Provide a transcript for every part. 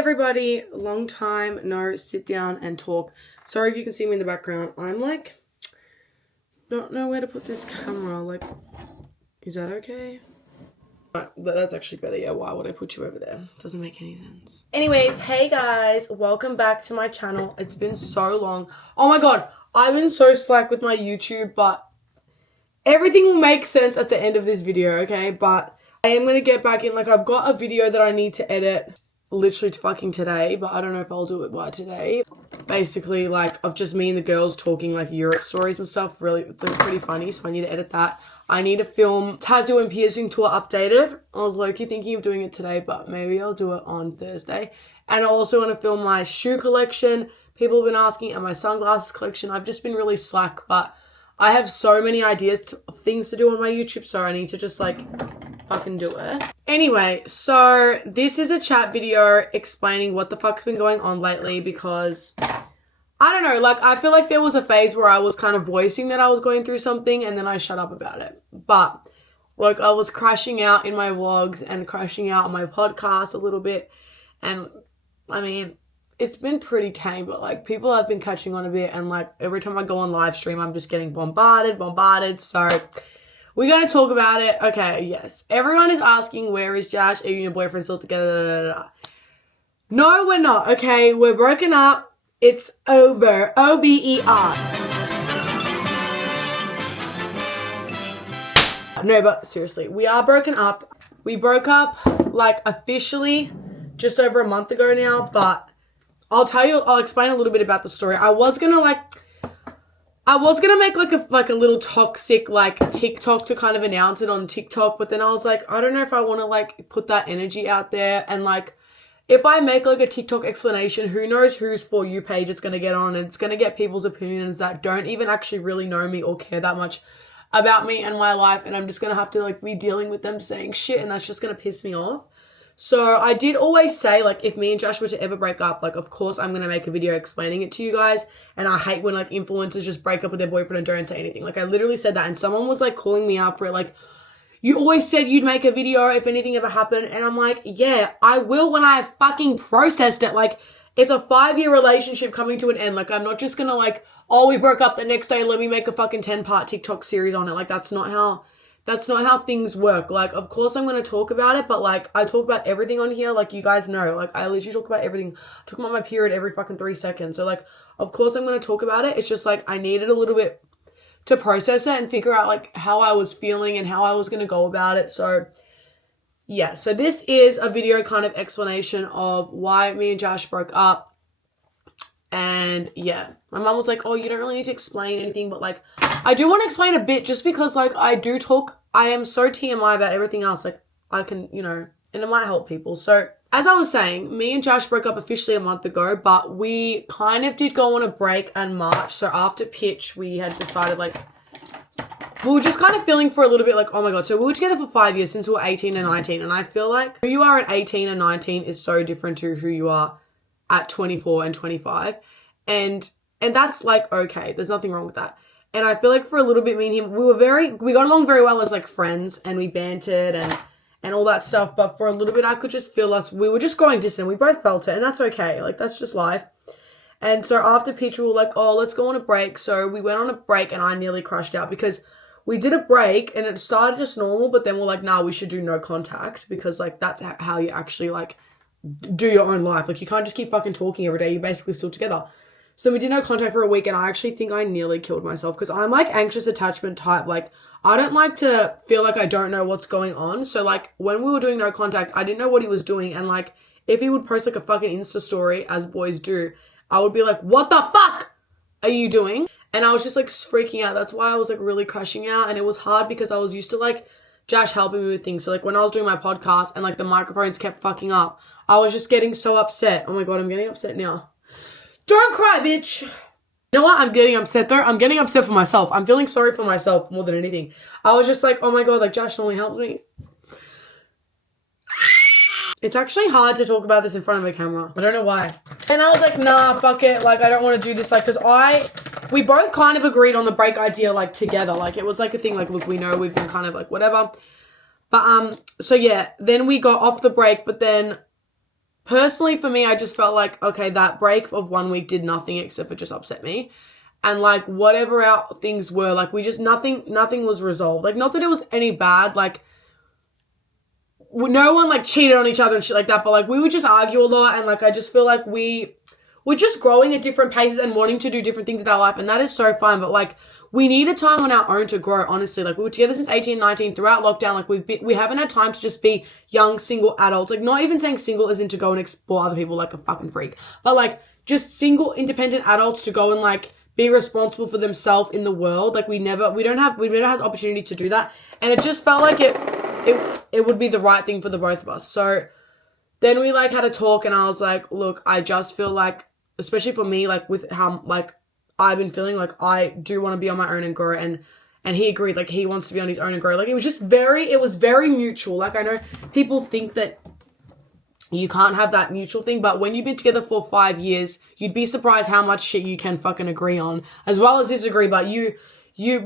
everybody, long time no sit down and talk. Sorry if you can see me in the background. I'm like, don't know where to put this camera. Like, is that okay? That's actually better. Yeah, why would I put you over there? Doesn't make any sense. Anyways, hey guys, welcome back to my channel. It's been so long. Oh my god, I've been so slack with my YouTube, but everything will make sense at the end of this video, okay? But I am going to get back in. Like, I've got a video that I need to edit literally fucking today, but I don't know if I'll do it by today. Basically, like, of just me and the girls talking, like, Europe stories and stuff. Really, it's, like, pretty funny, so I need to edit that. I need to film tattoo and piercing tour updated. I was low-key thinking of doing it today, but maybe I'll do it on Thursday. And I also want to film my shoe collection. People have been asking, and my sunglasses collection. I've just been really slack, but I have so many ideas of things to do on my YouTube, so I need to just, like, fucking do it. Anyway, so this is a chat video explaining what the fuck's been going on lately because, I don't know, like, I feel like there was a phase where I was kind of voicing that I was going through something and then I shut up about it. But, like, I was crashing out in my vlogs and crashing out on my podcast a little bit. And, I mean, it's been pretty tame, but, like, people have been catching on a bit. And, like, every time I go on live stream, I'm just getting bombarded. So, we're going to talk about it. Okay, yes. Everyone is asking, where is Josh? Are you and your boyfriend still together? No, we're not, okay? We're broken up. It's over. O-V-E-R. No, but seriously, we are broken up. We broke up, like, officially just over a month ago now, but I'll explain a little bit about the story. I was gonna make like a little toxic like TikTok to kind of announce it on TikTok, but then I was like, I don't know if I want to like put that energy out there, and like if I make like a TikTok explanation, who knows whose For You page it's going to get on, and it's going to get people's opinions that don't even actually really know me or care that much about me and my life, and I'm just going to have to like be dealing with them saying shit, and that's just going to piss me off. So I did always say, like, if me and Josh were to ever break up, like, of course I'm going to make a video explaining it to you guys. And I hate when, like, influencers just break up with their boyfriend and don't say anything. Like, I literally said that. And someone was, like, calling me out for it. Like, you always said you'd make a video if anything ever happened. And I'm like, yeah, I will when I fucking processed it. Like, it's a 5-year relationship coming to an end. Like, I'm not just going to, like, oh, we broke up the next day, let me make a fucking 10-part TikTok series on it. Like, that's not how things work. Like, of course I'm going to talk about it, but, like, I talk about everything on here. Like, you guys know, like, I literally talk about everything. I talk about my period every fucking 3 seconds. So, like, of course I'm going to talk about it. It's just, like, I needed a little bit to process it and figure out, like, how I was feeling and how I was going to go about it. So, yeah. So, this is a video kind of explanation of why me and Josh broke up. And, yeah. My mum was like, oh, you don't really need to explain anything, but, like, I do want to explain a bit just because, like, I am so TMI about everything else. Like, I can, you know, and it might help people. So, as I was saying, me and Josh broke up officially a month ago, but we kind of did go on a break in March. So, after pitch, we had decided, like, we were just kind of feeling for a little bit like, oh my God. So, we were together for 5 years since we were 18 and 19. And I feel like who you are at 18 and 19 is so different to who you are at 24 and 25. And that's, like, okay. There's nothing wrong with that. And I feel like for a little bit, me and him, we got along very well as, like, friends, and we bantered and all that stuff. But for a little bit, I could just feel us, we were just growing distant. We both felt it, and that's okay. Like, that's just life. And so after pitch, we were like, oh, let's go on a break. So we went on a break, and I nearly crashed out because we did a break, and it started just normal, but then we're like, nah, we should do no contact because, like, that's how you actually, like, do your own life. Like, you can't just keep fucking talking every day. You're basically still together. So then we did no contact for a week, and I actually think I nearly killed myself because I'm, like, anxious attachment type. Like, I don't like to feel like I don't know what's going on. So, like, when we were doing no contact, I didn't know what he was doing. And, like, if he would post, like, a fucking Insta story, as boys do, I would be like, what the fuck are you doing? And I was just, like, freaking out. That's why I was, like, really crashing out. And it was hard because I was used to, like, Josh helping me with things. So, like, when I was doing my podcast and, like, the microphones kept fucking up, I was just getting so upset. Oh, my God, I'm getting upset now. Don't cry, bitch. You know what? I'm getting upset though. I'm getting upset for myself. I'm feeling sorry for myself more than anything. I was just like, oh my God, like Josh normally helps me. It's actually hard to talk about this in front of a camera. I don't know why. And I was like, nah, fuck it. Like, I don't want to do this. Like, because we both kind of agreed on the break idea, like, together. Like, it was like a thing, like, look, we know we've been kind of like, whatever. But, so yeah, then we got off the break, but then personally for me, I just felt like, okay, that break of 1 week did nothing except for just upset me. And like whatever our things were, like we just nothing was resolved. Like not that it was any bad, like no one like cheated on each other and shit like that, but like we would just argue a lot, and like I just feel like we're just growing at different paces and wanting to do different things with our life, and that is so fine. But like we needed time on our own to grow, honestly. Like we were together since 18, 19 throughout lockdown. Like we haven't had time to just be young single adults. Like not even saying single isn't to go and explore other people like a fucking freak, but like just single independent adults to go and like be responsible for themselves in the world. Like we never had the opportunity to do that, and it just felt like it would be the right thing for the both of us. So then we like had a talk, and I was like, look, I just feel like, especially for me, like with how like I've been feeling, like I do want to be on my own and grow, and he agreed, like he wants to be on his own and grow. Like it was very mutual. Like I know people think that you can't have that mutual thing, but when you've been together for 5 years, you'd be surprised how much shit you can fucking agree on, as well as disagree. But you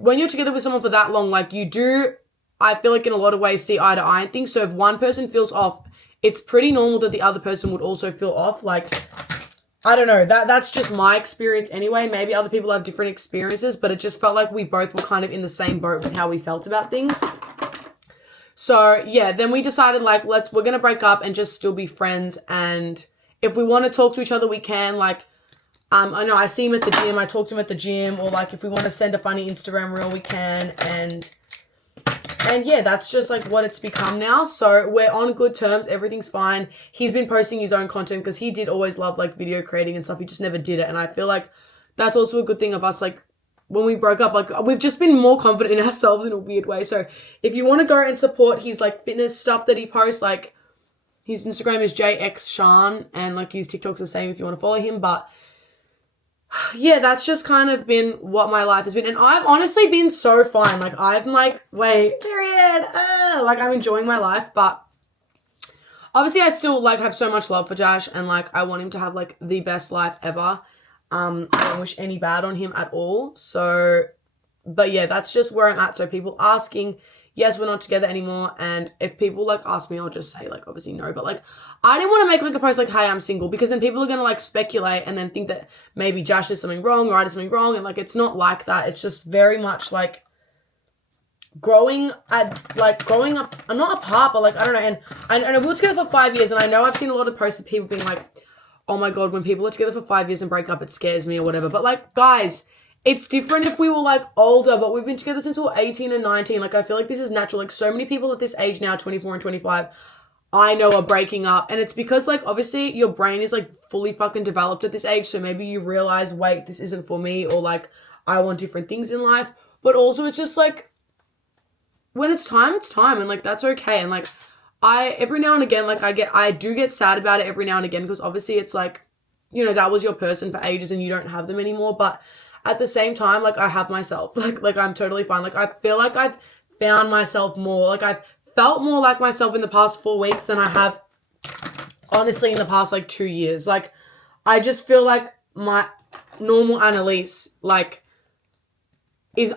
when you're together with someone for that long, like you do, I feel like in a lot of ways see eye to eye and things. So if one person feels off, it's pretty normal that the other person would also feel off. Like I don't know, that's just my experience anyway. Maybe other people have different experiences, but it just felt like we both were kind of in the same boat with how we felt about things. So yeah, then we decided like we're gonna break up and just still be friends, and if we want to talk to each other, we can. Like I know I see him at the gym, I talk to him at the gym, or like if we want to send a funny Instagram reel, we can, and yeah, that's just like what it's become now. So we're on good terms, everything's fine. He's been posting his own content because he did always love like video creating and stuff. He just never did it, and I feel like that's also a good thing of us. Like when we broke up, like we've just been more confident in ourselves in a weird way. So if you want to go and support his like fitness stuff that he posts, like his Instagram is jxshan, and like his TikTok's the same if you want to follow him. But yeah, that's just kind of been what my life has been. And I've honestly been so fine. Like I'm like, wait, period. Like I'm enjoying my life, but obviously I still like have so much love for Josh, and like I want him to have like the best life ever. I don't wish any bad on him at all. So, but yeah, that's just where I'm at. So people asking, yes, we're not together anymore. And if people like ask me, I'll just say like, obviously no. But like, I didn't want to make like a post like, hey, I'm single, because then people are going to like speculate and then think that maybe Josh did something wrong or I did something wrong. And like, it's not like that. It's just very much like growing up. I'm not apart, but like, I don't know. And we were together for 5 years. And I know I've seen a lot of posts of people being like, oh my God, when people are together for 5 years and break up, it scares me or whatever. But like, guys, it's different if we were like older, but we've been together since we were 18 and 19. Like, I feel like this is natural. Like so many people at this age now, 24 and 25, I know are breaking up. And it's because like, obviously your brain is like fully fucking developed at this age. So maybe you realize, wait, this isn't for me, or like, I want different things in life. But also it's just like, when it's time, it's time. And like, that's okay. And like, every now and again, like I do get sad about it every now and again, because obviously it's like, you know, that was your person for ages and you don't have them anymore. But at the same time, like I have myself, like I'm totally fine. Like I feel like I've found myself more. Like I've felt more like myself in the past 4 weeks than I have honestly in the past like 2 years. Like I just feel like my normal Annalise, like, is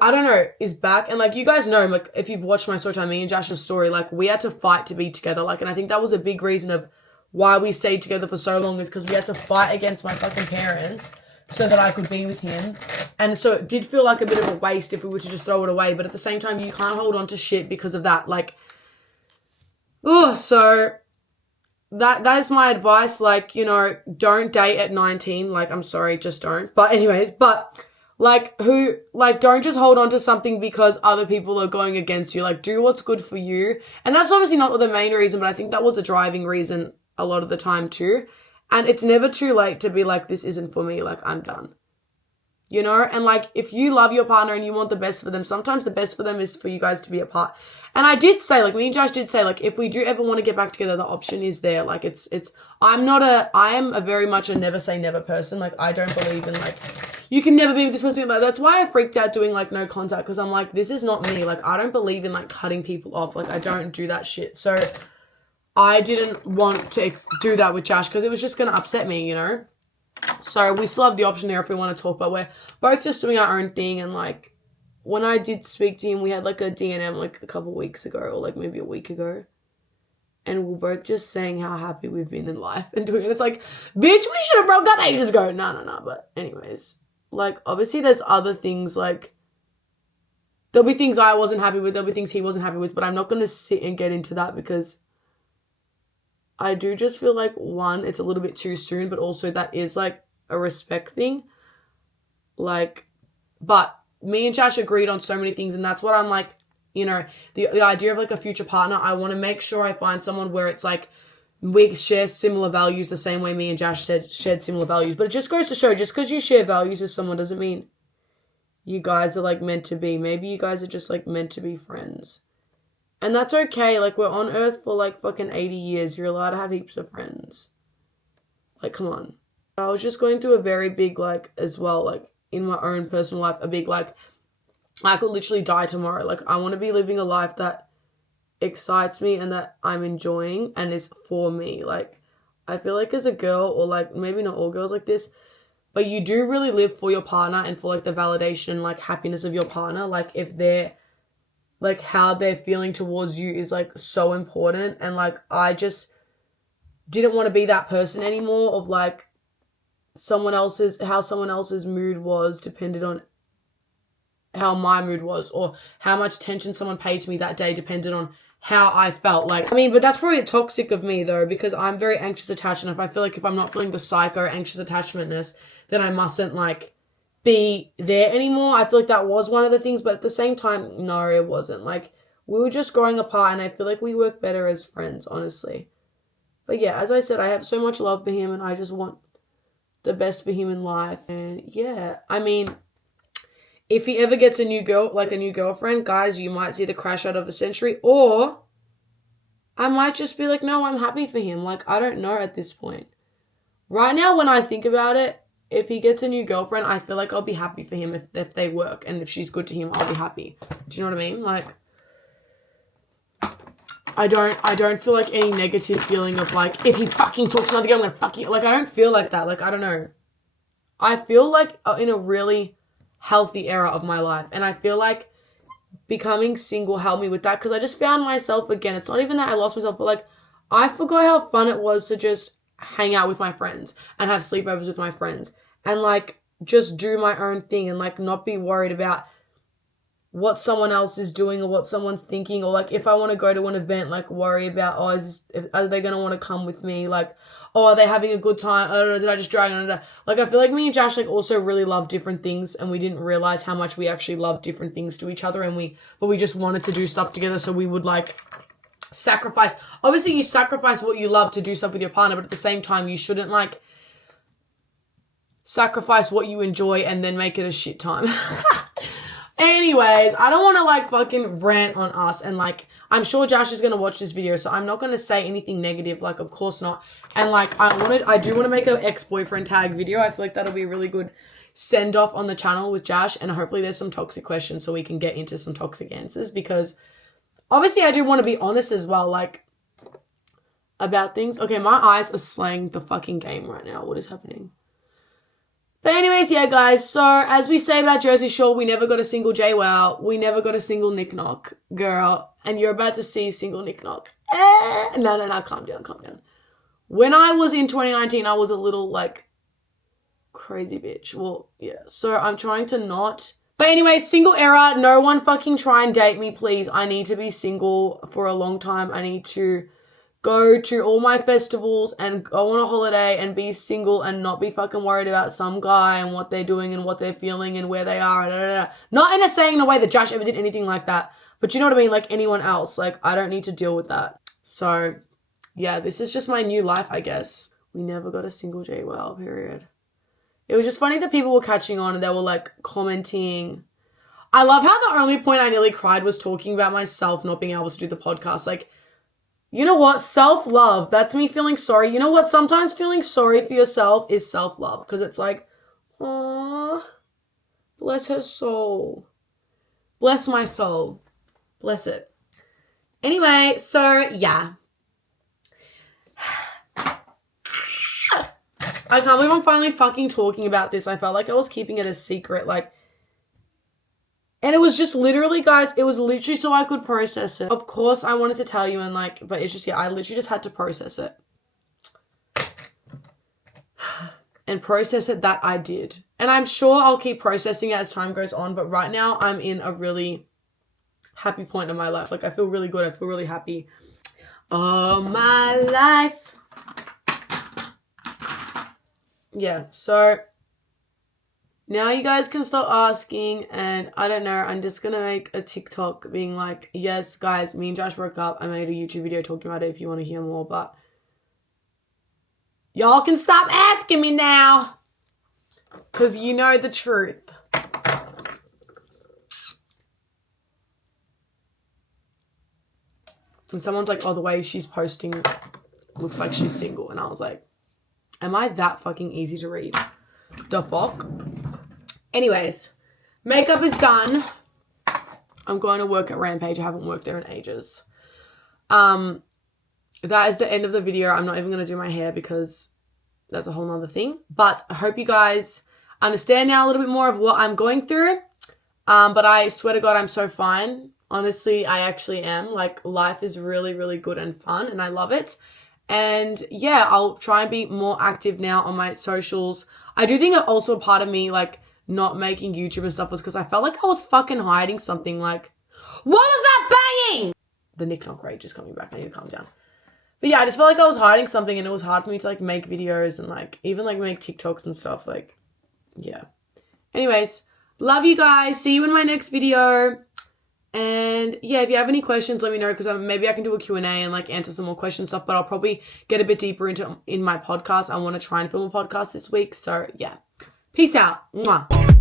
back. And like, you guys know, like, if you've watched my story time, me and Josh's story, like, we had to fight to be together. Like, and I think that was a big reason of why we stayed together for so long, is because we had to fight against my fucking parents so that I could be with him. And so it did feel like a bit of a waste if we were to just throw it away. But at the same time, you can't hold on to shit because of that. Like, so that is my advice. Like, you know, don't date at 19. Like, I'm sorry, just don't. But anyways, don't just hold on to something because other people are going against you. Like, do what's good for you. And that's obviously not the main reason, but I think that was a driving reason a lot of the time too. And it's never too late to be like, this isn't for me. Like, I'm done. You know? And like, if you love your partner and you want the best for them, sometimes the best for them is for you guys to be apart. And I did say, like, me and Josh did say, like, if we do ever want to get back together, the option is there. Like, I am a very much a never say never person. Like, I don't believe in, like, you can never be with this person. Like, that's why I freaked out doing, like, no contact. Because I'm like, this is not me. Like, I don't believe in, like, cutting people off. Like, I don't do that shit. So I didn't want to do that with Josh because it was just going to upset me, you know? So we still have the option there if we want to talk. But we're both just doing our own thing. And, like, when I did speak to him, we had like a D&M like a couple weeks ago, or like maybe a week ago. and we're both just saying how happy we've been in life and doing it. It's like, bitch, we should have broke up ages ago. No. But anyways, like, obviously there's other things, like, there'll be things I wasn't happy with, there'll be things he wasn't happy with, but I'm not going to sit and get into that because I do just feel like, one, it's a little bit too soon, but also that is, like, a respect thing. Like, but me and Josh agreed on so many things, and that's what I'm like, you know, the idea of, like, a future partner, I want to make sure I find someone where it's, like, we share similar values the same way me and Josh shared similar values. But it just goes to show, just because you share values with someone doesn't mean you guys are, like, meant to be. Maybe you guys are just, like, meant to be friends. And that's okay. Like, we're on Earth for, like, fucking 80 years. You're allowed to have heaps of friends. Like, come on. I was just going through a very big, like, as well, like, in my own personal life, a big, like, I could literally die tomorrow. Like, I want to be living a life that excites me and that I'm enjoying and is for me. Like, I feel like as a girl, or, like, maybe not all girls like this, but you do really live for your partner and for, like, the validation, like, happiness of your partner. Like, if they're, like, how they're feeling towards you is, like, so important. And, like, I just didn't want to be that person anymore of, like, how someone else's mood was depended on how my mood was, or how much attention someone paid to me that day depended on how I felt. Like, I mean, but that's probably toxic of me though, because I'm very anxious attached, and if I feel like if I'm not feeling the psycho anxious attachmentness, then I mustn't, like, be there anymore. I feel like that was one of the things, but at the same time, no, it wasn't. Like, we were just growing apart, and I feel like we work better as friends, honestly. But yeah, as I said, I have so much love for him, and I just want the best for him in life. And yeah, I mean, if he ever gets a new girlfriend, guys, you might see the crash out of the century, or I might just be like, no, I'm happy for him. Like, I don't know at this point. Right now, when I think about it, if he gets a new girlfriend, I feel like I'll be happy for him if they work, and if she's good to him, I'll be happy. Do you know what I mean? Like, I don't feel like any negative feeling of, like, if he fucking talks to another girl, I'm gonna fuck you. Like, I don't feel like that. Like, I don't know. I feel like in a really healthy era of my life, and I feel like becoming single helped me with that, because I just found myself again. It's not even that I lost myself, but, like, I forgot how fun it was to just hang out with my friends and have sleepovers with my friends and, like, just do my own thing and, like, not be worried about what someone else is doing or what someone's thinking, or, like, if I want to go to an event, like, worry about, are they going to want to come with me? Like, oh, are they having a good time? Oh, did I just drag on? Like, I feel like me and Josh, like, also really love different things, and we didn't realize how much we actually love different things to each other, but we just wanted to do stuff together, so we would, like, sacrifice. Obviously, you sacrifice what you love to do stuff with your partner, but at the same time, you shouldn't, like, sacrifice what you enjoy and then make it a shit time. Anyways, I don't want to, like, fucking rant on us, and, like, I'm sure Josh is going to watch this video, so I'm not going to say anything negative, like, of course not. And, like, I do want to make an ex-boyfriend tag video. I feel like that'll be a really good send-off on the channel with Josh, and hopefully there's some toxic questions so we can get into some toxic answers, because obviously I do want to be honest as well, like, about things. Okay, my eyes are slaying the fucking game right now. What is happening? But anyways, yeah, guys, so as we say about Jersey Shore, we never got a single JWoww. We never got a single Nick Knock, girl. And you're about to see single Nick Knock. No, calm down. When I was in 2019, I was a little, like, crazy bitch. Well, yeah, so I'm trying to not. But anyway, single era, no one fucking try and date me, please. I need to be single for a long time. I need to go to all my festivals and go on a holiday and be single and not be fucking worried about some guy and what they're doing and what they're feeling and where they are. Not in a way that Josh ever did anything like that, but you know what I mean? Like anyone else. Like, I don't need to deal with that. So, yeah, this is just my new life, I guess. We never got a single JWoww, period. It was just funny that people were catching on and they were, like, commenting. I love how the only point I nearly cried was talking about myself not being able to do the podcast. Like, you know what? Self-love. That's me feeling sorry. You know what? Sometimes feeling sorry for yourself is self-love, because it's like, aw, bless her soul. Bless my soul. Bless it. Anyway, so, yeah. I can't believe I'm finally fucking talking about this. I felt like I was keeping it a secret. Like, And it was just literally, guys, it was literally so I could process it. Of course, I wanted to tell you and like, but it's just, yeah, I literally just had to process it. And process it that I did. And I'm sure I'll keep processing it as time goes on. But right now, I'm in a really happy point in my life. Like, I feel really good. I feel really happy. Oh, my life. Yeah, so now you guys can stop asking, and I don't know, I'm just going to make a TikTok being like, yes, guys, me and Josh broke up. I made a YouTube video talking about it if you want to hear more, but y'all can stop asking me now because you know the truth. And someone's like, oh, the way she's posting looks like she's single. And I was like, am I that fucking easy to read? The fuck? Anyways, makeup is done. I'm going to work at Rampage. I haven't worked there in ages. That is the end of the video. I'm not even going to do my hair because that's a whole nother thing. But I hope you guys understand now a little bit more of what I'm going through. But I swear to God, I'm so fine. Honestly, I actually am. Like, life is really, really good and fun, and I love it. And yeah, I'll try and be more active now on my socials. I do think also part of me, like, not making YouTube and stuff was because I felt like I was fucking hiding something. Like, what was that banging? The knick-knock rage is coming back. I need to calm down. But yeah, I just felt like I was hiding something, and it was hard for me to, like, make videos and, like, even, like, make TikToks and stuff. Like, yeah. Anyways, love you guys. See you in my next video. And yeah, if you have any questions, let me know, because maybe I can do a Q&A and like answer some more question stuff, but I'll probably get a bit deeper in my podcast. I want to try and film a podcast this week. So yeah, peace out. Mwah.